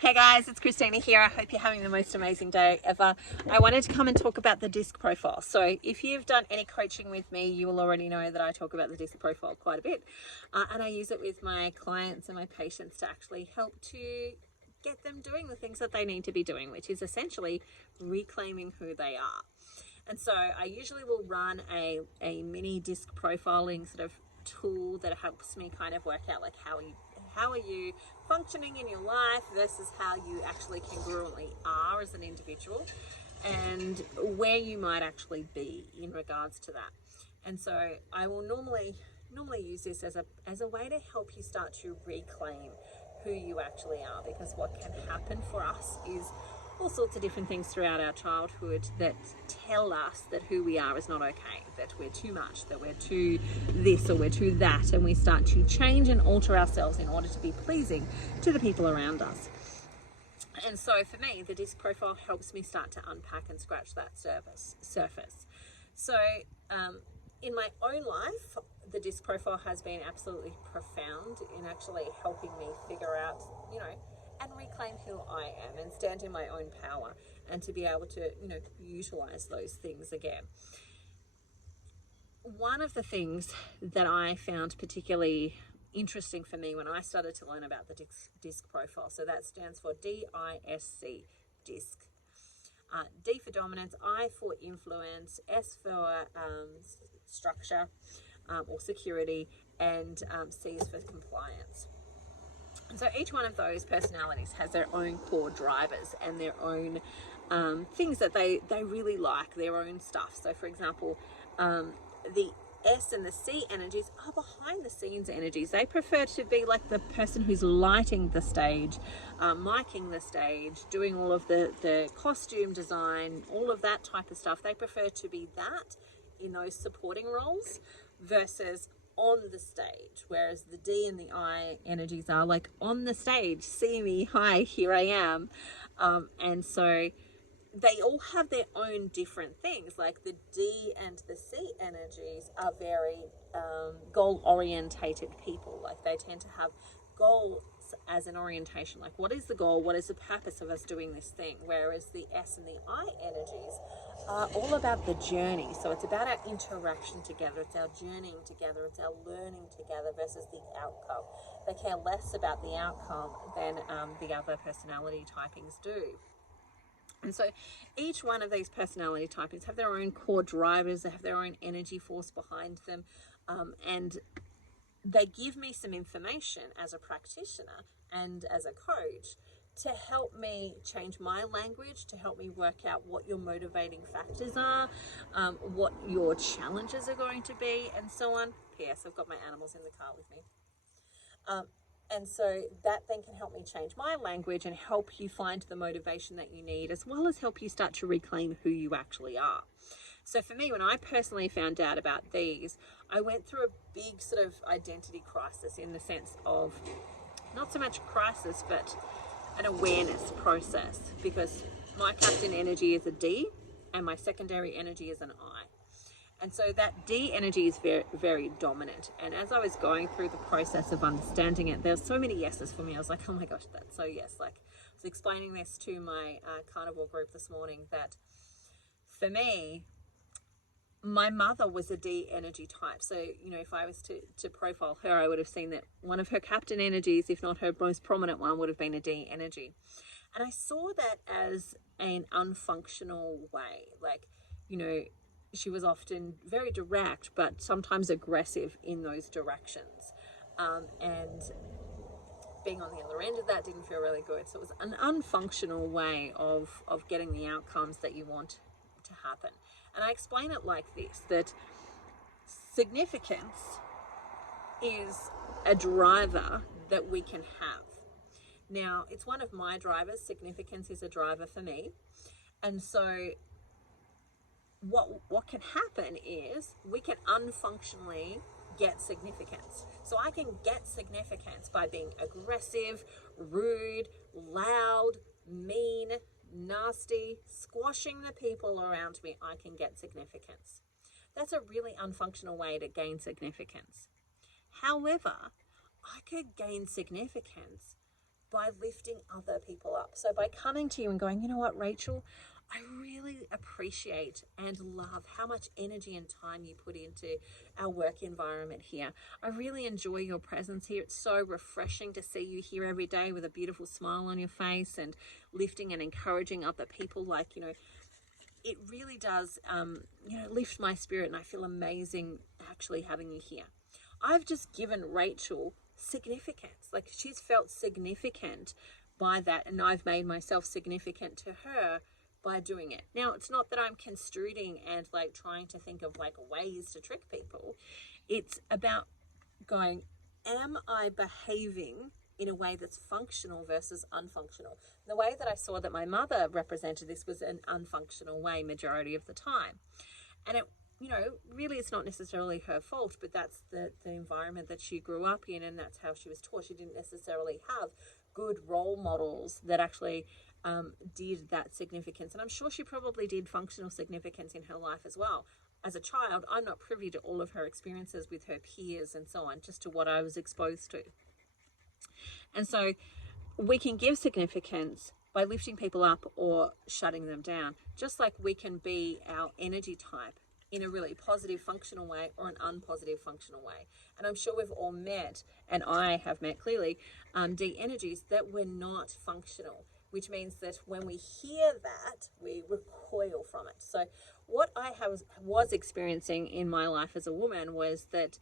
Hey guys, it's Christina here. I hope you're having the most amazing day ever. I wanted to come and talk about the disc profile. So if you've done any coaching with me, you will already know that I talk about the disc profile quite a bit. And I use it with my clients and my patients to actually help to get them doing the things that they need to be doing, which is essentially reclaiming who they are. And so I usually will run a mini disc profiling sort of tool that helps me kind of work out like how are you functioning in your life versus how you actually congruently are as an individual, and where you might actually be in regards to that. And so I will normally use this as a way to help you start to reclaim who you actually are, because what can happen for us is all sorts of different things throughout our childhood that tell us that who we are is not okay, that we're too much, that we're too this or we're too that, and we start to change and alter ourselves in order to be pleasing to the people around us. And so for me, the disc profile helps me start to unpack and scratch that surface. So in my own life, the disc profile has been absolutely profound in actually helping me figure out, and reclaim who I am and stand in my own power, and to be able to, utilize those things again. One of the things that I found particularly interesting for me when I started to learn about the disc profile, so that stands for DISC, disc. D for dominance, I for influence, S for structure or security, and C is for compliance. And so each one of those personalities has their own core drivers and their own things that they really like, their own stuff. So for example, the S and the C energies are behind the scenes energies. They prefer to be like the person who's lighting the stage, miking the stage, doing all of the costume design, all of that type of stuff. They prefer to be that in those supporting roles versus on the stage, whereas the D and the I energies are like on the stage, see me, hi, here I am. And so they all have their own different things. Like the D and the C energies are very goal orientated people. Like they tend to have goals as an orientation, like what is the goal, what is the purpose of us doing this thing, whereas the S and the I energies are all about the journey. So it's about our interaction together, it's our journeying together, it's our learning together versus the outcome. They care less about the outcome than the other personality typings do. And so each one of these personality typings have their own core drivers, they have their own energy force behind them, and they give me some information as a practitioner and as a coach to help me change my language, to help me work out what your motivating factors are, what your challenges are going to be, and so on. P.S. I've got my animals in the car with me. And so that then can help me change my language and help you find the motivation that you need, as well as help you start to reclaim who you actually are. So for me, when I personally found out about these, I went through a big sort of identity crisis, in the sense of not so much a crisis, but an awareness process, because my captain energy is a D and my secondary energy is an I. And so that D energy is very, very dominant. And as I was going through the process of understanding it, there were so many yeses for me. I was like, oh my gosh, that's so yes. Like I was explaining this to my carnivore group this morning, that for me, my mother was a D energy type. So, if I was to profile her, I would have seen that one of her captain energies, if not her most prominent one, would have been a D energy. And I saw that as an unfunctional way. Like, she was often very direct, but sometimes aggressive in those directions. And being on the other end of that didn't feel really good. So it was an unfunctional way of getting the outcomes that you want to happen. And I explain it like this, that significance is a driver that we can have. Now, it's one of my drivers. Significance is a driver for me. And so what can happen is we can unfunctionally get significance. So I can get significance by being aggressive, rude, loud, mean, nasty, squashing the people around me. I can get significance. That's a really unfunctional way to gain significance. However, I could gain significance by lifting other people up. So by coming to you and going, you know what, Rachel, I really appreciate and love how much energy and time you put into our work environment here. I really enjoy your presence here. It's so refreshing to see you here every day with a beautiful smile on your face and lifting and encouraging other people. Like, you know, it really does, lift my spirit, and I feel amazing actually having you here. I've just given Rachel significance. Like, she's felt significant by that, and I've made myself significant to her by doing it. Now, it's not that I'm construing and like trying to think of like ways to trick people. It's about going, am I behaving in a way that's functional versus unfunctional? The way that I saw that my mother represented this was an unfunctional way majority of the time. And it, you know, really it's not necessarily her fault, but that's the environment that she grew up in, and that's how she was taught. She didn't necessarily have good role models that actually did that significance. And I'm sure she probably did functional significance in her life as well. As a child, I'm not privy to all of her experiences with her peers and so on, just to what I was exposed to. And so we can give significance by lifting people up or shutting them down, just like we can be our energy type in a really positive functional way or an unpositive functional way. And I'm sure we've all met, and I have met clearly, D energies that were not functional, which means that when we hear that, we recoil from it. So what I was experiencing in my life as a woman was that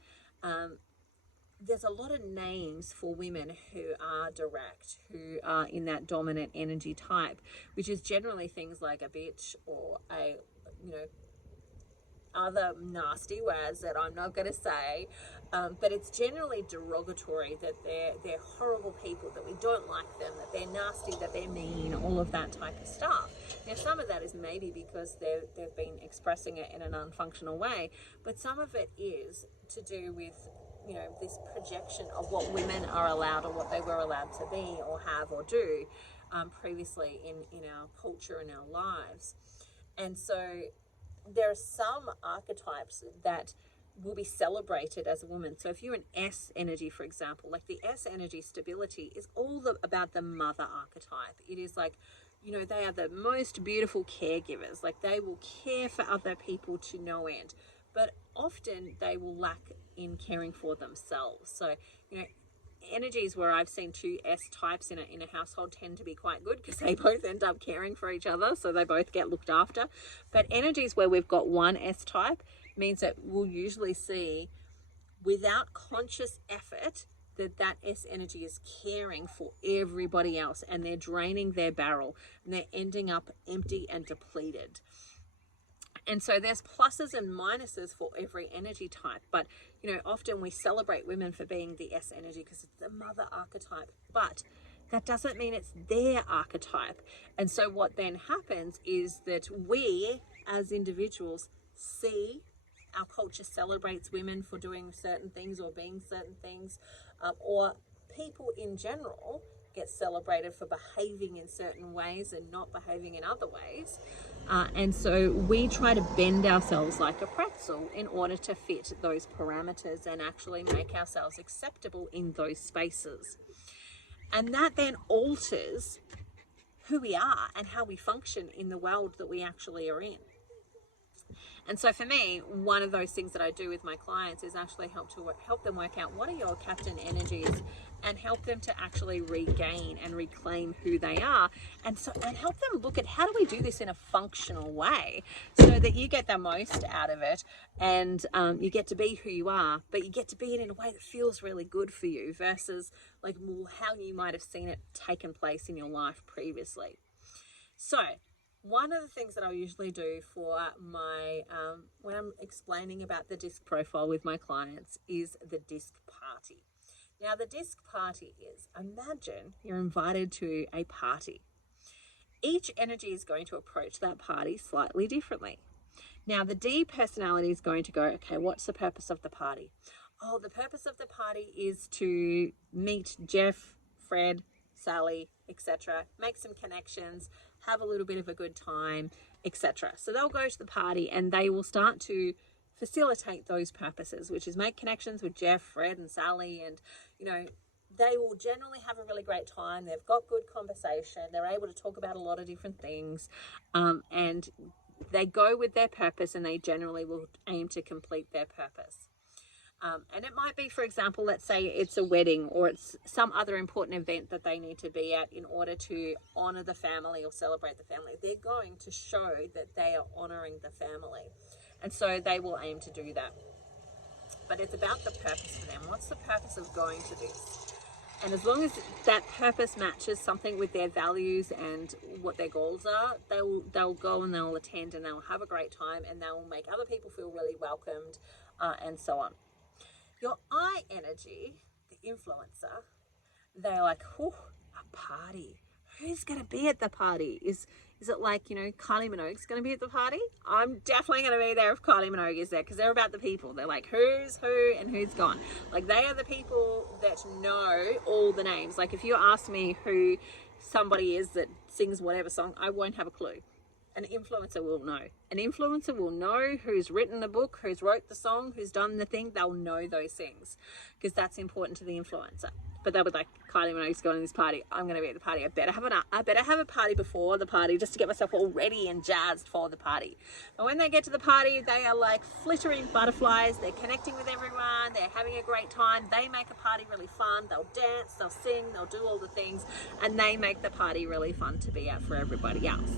there's a lot of names for women who are direct, who are in that dominant energy type, which is generally things like a bitch or a, you know, other nasty words that I'm not going to say, but it's generally derogatory, that they're horrible people, that we don't like them, that they're nasty, that they're mean, all of that type of stuff. Now, some of that is maybe because they've been expressing it in an unfunctional way, but some of it is to do with, you know, this projection of what women are allowed or what they were allowed to be or have or do previously in our culture and our lives. And so there are some archetypes that will be celebrated as a woman. So if you're an S energy, for example, like the S energy stability is all about the mother archetype. It is like, you know, they are the most beautiful caregivers. Like, they will care for other people to no end, but often they will lack in caring for themselves. So, you know, energies where I've seen two S types in a household tend to be quite good because they both end up caring for each other, so they both get looked after. But energies where we've got one S type means that we'll usually see, without conscious effort, that S energy is caring for everybody else, and they're draining their barrel and they're ending up empty and depleted. And so there's pluses and minuses for every energy type. But, you know, often we celebrate women for being the S energy because it's the mother archetype. But that doesn't mean it's their archetype. And so what then happens is that we, as individuals, see our culture celebrates women for doing certain things or being certain things, or people in general get celebrated for behaving in certain ways and not behaving in other ways. And so we try to bend ourselves like a pretzel in order to fit those parameters and actually make ourselves acceptable in those spaces. And that then alters who we are and how we function in the world that we actually are in. And so for me, one of those things that I do with my clients is actually help them work out what are your captain energies, and help them to actually regain and reclaim who they are, and help them look at how do we do this in a functional way so that you get the most out of it, and you get to be who you are, but you get to be it in a way that feels really good for you versus like how you might have seen it taken place in your life previously. So one of the things that I usually do for my, when I'm explaining about the disc profile with my clients, is the disc party. Now, the disc party is, imagine you're invited to a party. Each energy is going to approach that party slightly differently. Now, the D personality is going to go, okay, what's the purpose of the party? Oh, the purpose of the party is to meet Jeff, Fred, Sally, etc., make some connections, have a little bit of a good time, etc. So they'll go to the party and they will start to facilitate those purposes, which is make connections with Jeff, Fred, and Sally, and, you know, they will generally have a really great time. They've got good conversation. They're able to talk about a lot of different things, and they go with their purpose, and they generally will aim to complete their purpose. And it might be, for example, let's say it's a wedding or it's some other important event that they need to be at in order to honor the family or celebrate the family. They're going to show that they are honoring the family. And so they will aim to do that. But it's about the purpose for them. What's the purpose of going to this? And as long as that purpose matches something with their values and what their goals are, they'll go and they'll attend and they'll have a great time and they'll make other people feel really welcomed, and so on. Your I energy, the influencer, they're like, oh, a party. Who's going to be at the party? Is it like, you know, Kylie Minogue's going to be at the party? I'm definitely going to be there if Kylie Minogue is there, because they're about the people. They're like, who's who and who's gone. Like, they are the people that know all the names. Like, if you ask me who somebody is that sings whatever song, I won't have a clue. An influencer will know. An influencer will know who's written the book, who's wrote the song, who's done the thing. They'll know those things because that's important to the influencer. But they'll be like, Kylie Minogue's going to this party. I'm going to be at the party. I better have a party before the party just to get myself all ready and jazzed for the party. But when they get to the party, they are like flittering butterflies. They're connecting with everyone. They're having a great time. They make a party really fun. They'll dance, they'll sing, they'll do all the things, and they make the party really fun to be at for everybody else.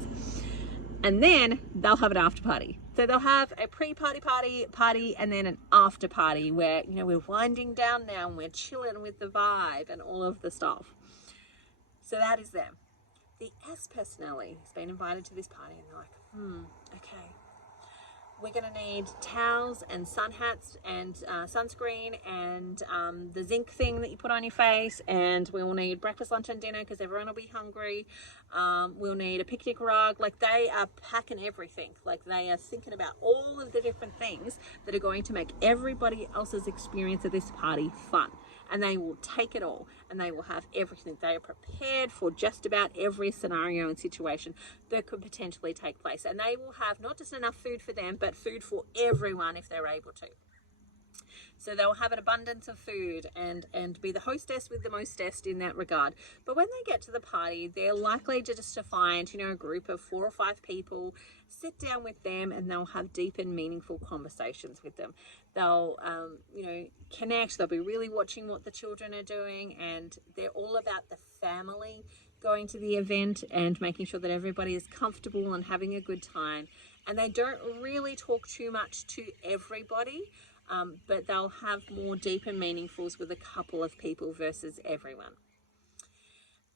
And then they'll have an after party. So they'll have a pre-party party and then an after party where, you know, we're winding down now and we're chilling with the vibe and all of the stuff. So that is them. The S personality has been invited to this party and they're like, okay. We're going to need towels and sun hats and sunscreen and the zinc thing that you put on your face, and we'll need breakfast, lunch and dinner because everyone will be hungry. We'll need a picnic rug. Like, they are packing everything. Like, they are thinking about all of the different things that are going to make everybody else's experience at this party fun. And they will take it all and they will have everything. They are prepared for just about every scenario and situation that could potentially take place. And they will have not just enough food for them, but food for everyone if they're able to. So they'll have an abundance of food and be the hostess with the mostest in that regard. But when they get to the party, they're likely to just to find, you know, a group of 4 or 5 people, sit down with them, and they'll have deep and meaningful conversations with them. They'll, you know, connect. They'll be really watching what the children are doing, and they're all about the family going to the event and making sure that everybody is comfortable and having a good time. And they don't really talk too much to everybody. But they'll have more deep and meaningfuls with a couple of people versus everyone.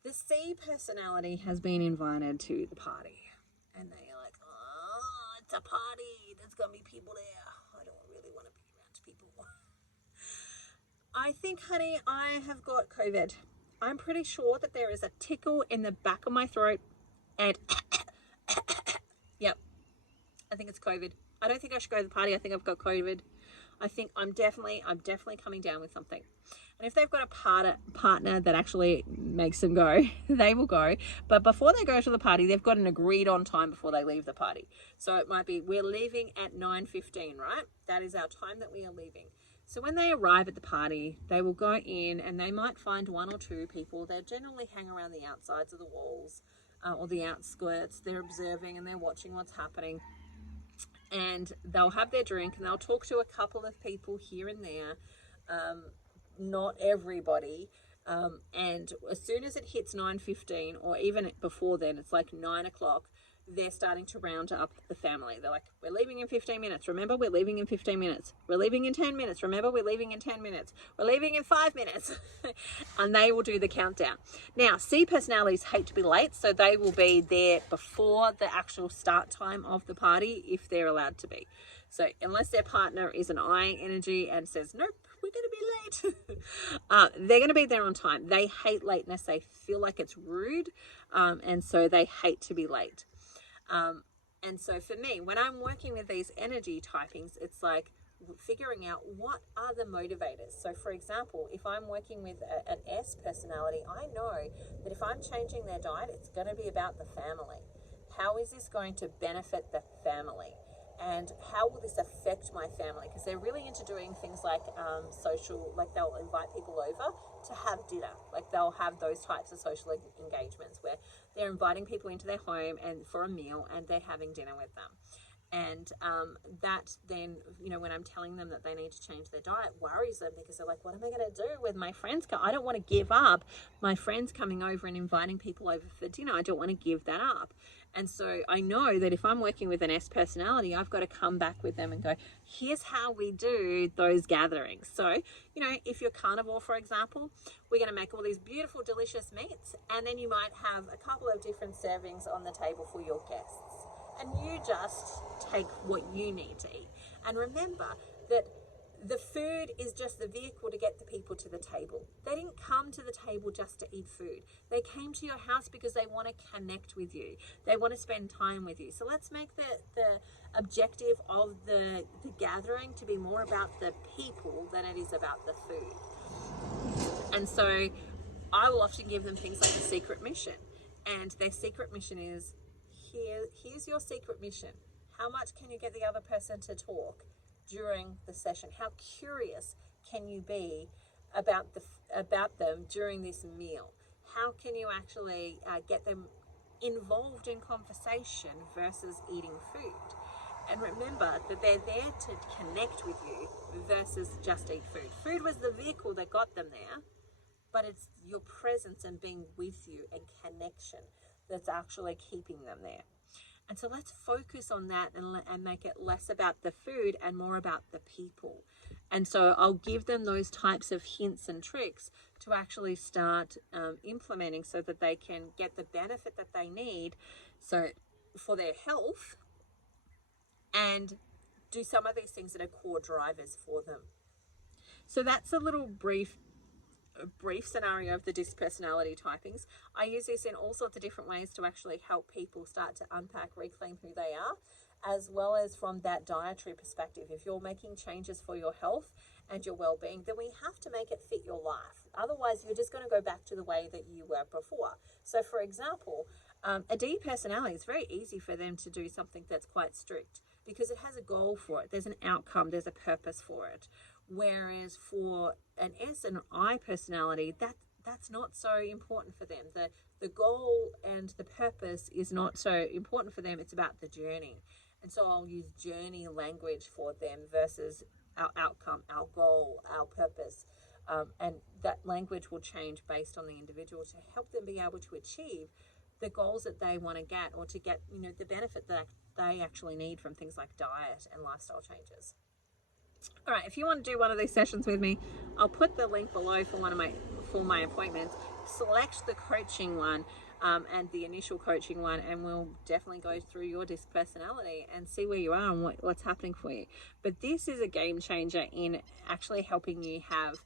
The C personality has been invited to the party. And they're like, oh, it's a party. There's going to be people there. I don't really want to be around people. I think, honey, I have got COVID. I'm pretty sure that there is a tickle in the back of my throat. And, yep, I think it's COVID. I don't think I should go to the party. I think I've got COVID. I think I'm definitely coming down with something. And if they've got a partner that actually makes them go, they will go. But before they go to the party, they've got an agreed on time before they leave the party. So it might be, we're leaving at 9:15, right? That is our time that we are leaving. So when they arrive at the party, they will go in and they might find 1 or 2 people. They generally hang around the outsides of the walls or the outskirts. They're observing and they're watching what's happening. And they'll have their drink and they'll talk to a couple of people here and there, not everybody. And as soon as it hits 9:15, or even before then, it's like 9 o'clock, they're starting to round up the family. They're like, we're leaving in 15 minutes. Remember, we're leaving in 15 minutes. We're leaving in 10 minutes. Remember, we're leaving in 10 minutes. We're leaving in 5 minutes. And they will do the countdown. Now, C personalities hate to be late, so they will be there before the actual start time of the party if they're allowed to be. So unless their partner is an I energy and says, nope, we're going to be late, they're going to be there on time. They hate lateness. They feel like it's rude, and so they hate to be late. And so for me, when I'm working with these energy typings, it's like figuring out what are the motivators. So for example, if I'm working with an S personality, I know that if I'm changing their diet, it's going to be about the family. How is this going to benefit the family? And how will this affect my family? Because they're really into doing things like social, like they'll invite people over to have dinner. Like they'll have those types of social engagements where they're inviting people into their home and for a meal, and they're having dinner with them. And that then, you know, when I'm telling them that they need to change their diet, worries them, because they're like, what am I going to do with my friends? I don't want to give up my friends coming over and inviting people over for dinner. I don't want to give that up. And so I know that if I'm working with an S personality, I've got to come back with them and go, here's how we do those gatherings. So, you know, if you're carnivore, for example, we're going to make all these beautiful, delicious meats, and then you might have a couple of different servings on the table for your guests. And you just take what you need to eat. And remember that the food is just the vehicle to get the people to the table. They didn't come to the table just to eat food. They came to your house because they want to connect with you. They want to spend time with you. So let's make the objective of the gathering to be more about the people than it is about the food. And so I will often give them things like a secret mission. And their secret mission is, here's your secret mission. How much can you get the other person to talk during the session? How curious can you be about them during this meal? How can you actually get them involved in conversation versus eating food? And remember that they're there to connect with you versus just eat food. Food was the vehicle that got them there, but it's your presence and being with you and connection that's actually keeping them there. And so let's focus on that and make it less about the food and more about the people. And so I'll give them those types of hints and tricks to actually start implementing so that they can get the benefit that they need so for their health, and do some of these things that are core drivers for them. So that's a little brief scenario of the DISC personality typings. I use this in all sorts of different ways to actually help people start to unpack, reclaim who they are, as well as from that dietary perspective. If you're making changes for your health and your well-being, then we have to make it fit your life. Otherwise, you're just going to go back to the way that you were before. So for example, a D personality, it's very easy for them to do something that's quite strict because it has a goal for it. There's an outcome, there's a purpose for it. Whereas for an S and I personality, that's not so important for them. The goal and the purpose is not so important for them. It's about the journey. And so I'll use journey language for them versus our outcome, our goal, our purpose. And that language will change based on the individual to help them be able to achieve the goals that they want to get, or to get, you know, the benefit that they actually need from things like diet and lifestyle changes. All right, if you want to do one of these sessions with me, I'll put the link below for my appointments. Select the coaching one and the initial coaching one, and we'll definitely go through your DISC personality and see where you are and what's happening for you. But this is a game changer in actually helping you have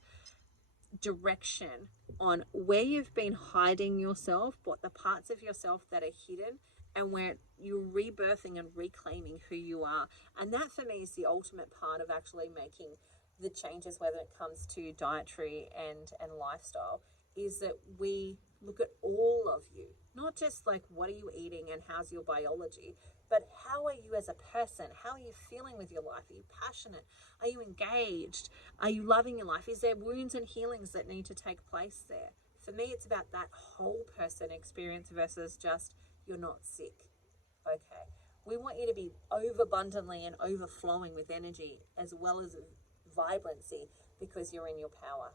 direction on where you've been hiding yourself, what the parts of yourself that are hidden, and where you're rebirthing and reclaiming who you are. And that for me is the ultimate part of actually making the changes, whether it comes to dietary and lifestyle, is that we look at all of you, not just like what are you eating and how's your biology, but how are you as a person? How are you feeling with your life? Are you passionate? Are you engaged? Are you loving your life? Is there wounds and healings that need to take place there? For me, it's about that whole person experience versus just you're not sick. Okay. We want you to be overabundantly and overflowing with energy as well as vibrancy because you're in your power.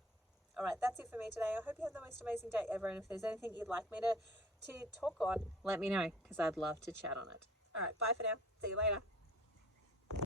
All right, that's it for me today. I hope you have the most amazing day ever. And if there's anything you'd like me to talk on, let me know because I'd love to chat on it. All right, bye for now. See you later.